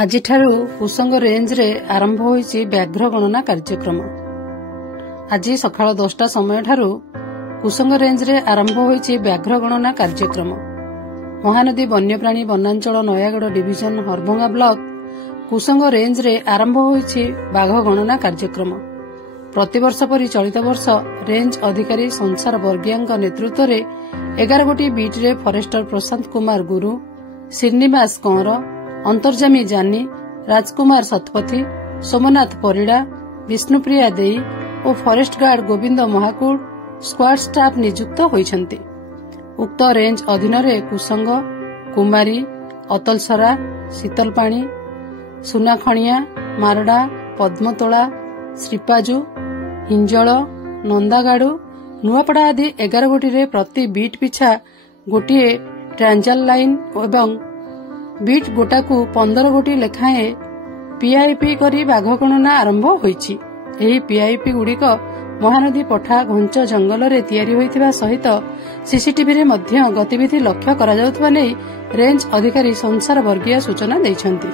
ଆଜିଠାରୁ କୁସଙ୍ଗ ରେଞ୍ଜରେ ଆରମ୍ଭ ହୋଇଛି ବ୍ୟାଘ୍ର ଗଣନା କାର୍ଯ୍ୟକ୍ରମ। ଆଜି ସକାଳ 10ଟା ସମୟଠାରୁ କୁସଙ୍ଗ ରେଞ୍ଜରେ ଆରମ୍ଭ ହୋଇଛି ବ୍ୟାଘ୍ର ଗଣନା କାର୍ଯ୍ୟକ୍ରମ। ମହାନଦୀ ବନ୍ୟପ୍ରାଣୀ ବନାଞ୍ଚଳ ନୟାଗଡ଼ ଡିଭିଜନ ହରଭଙ୍ଗା ବ୍ଲକ କୁସଙ୍ଗ ରେଞ୍ଜରେ ଆରମ୍ଭ ହୋଇଛି ବାଘ ଗଣନା କାର୍ଯ୍ୟକ୍ରମ। ପ୍ରତିବର୍ଷ ପରି ଚଳିତ ବର୍ଷ ରେଞ୍ଜ ଅଧିକାରୀ ସଂସାର ବର୍ଗିଆଙ୍କ ନେତୃତ୍ୱରେ 11 ଗୋଟି ବିଟ୍ରେ ଫରେଷ୍ଟର ପ୍ରଶାନ୍ତ କୁମାର ଗୁରୁ, ଶ୍ରୀନିବାସ କଅଁର, ଅନ୍ତର୍ଯାମୀ ଜାନି, ରାଜକୁମାର ଶତପଥୀ, ସୋମନାଥ ପରିଡ଼ା, ବିଷ୍ଣୁପ୍ରିୟା ଦେଇ ଓ forest guard Gobinda Mahakud squad staff ନିଯୁକ୍ତ ହୋଇଛନ୍ତି। ଉକ୍ତ ରେଞ୍ଜ ଅଧୀନରେ କୁସଙ୍ଗ, କୁମାରୀ, ଅତଲସରା, ଶୀତଲପାଣି, ସୁନାଖଣିଆ, ମାରଡା, ପଦ୍ମତୋଳା, ଶ୍ରୀପାଜୁ, ହିଞ୍ଜଳ, ନନ୍ଦାଗାଡୁ, ନୂଆପଡ଼ା ଆଦି 11 ଗୋଟିରେ ପ୍ରତି ବିଟ୍ ପିଛା ଗୋଟିଏ ଟ୍ରାଞ୍ଜାଲ ଲାଇନ୍ ଏବଂ ବିଟ୍ ଗୋଟାକୁ 15 ଗୋଟି ଲେଖାଏଁ ପିଆଇପି କରି ବାଘ ଗଣନା ଆରମ୍ଭ ହୋଇଛି। ଏହି ପିଆଇପି ଗୁଡ଼ିକ ମହାନଦୀ ପଠା ଘଞ୍ଚ ଜଙ୍ଗଲରେ ତିଆରି ହୋଇଥିବା ସହିତ ସିସିଟିଭିରେ ମଧ୍ୟ ଗତିବିଧି ଲକ୍ଷ୍ୟ କରାଯାଉଥିବା ନେଇ ରେଞ୍ଜ ଅଧିକାରୀ ସଂସାର ବର୍ଗିଆ ସୂଚନା ଦେଇଛନ୍ତି।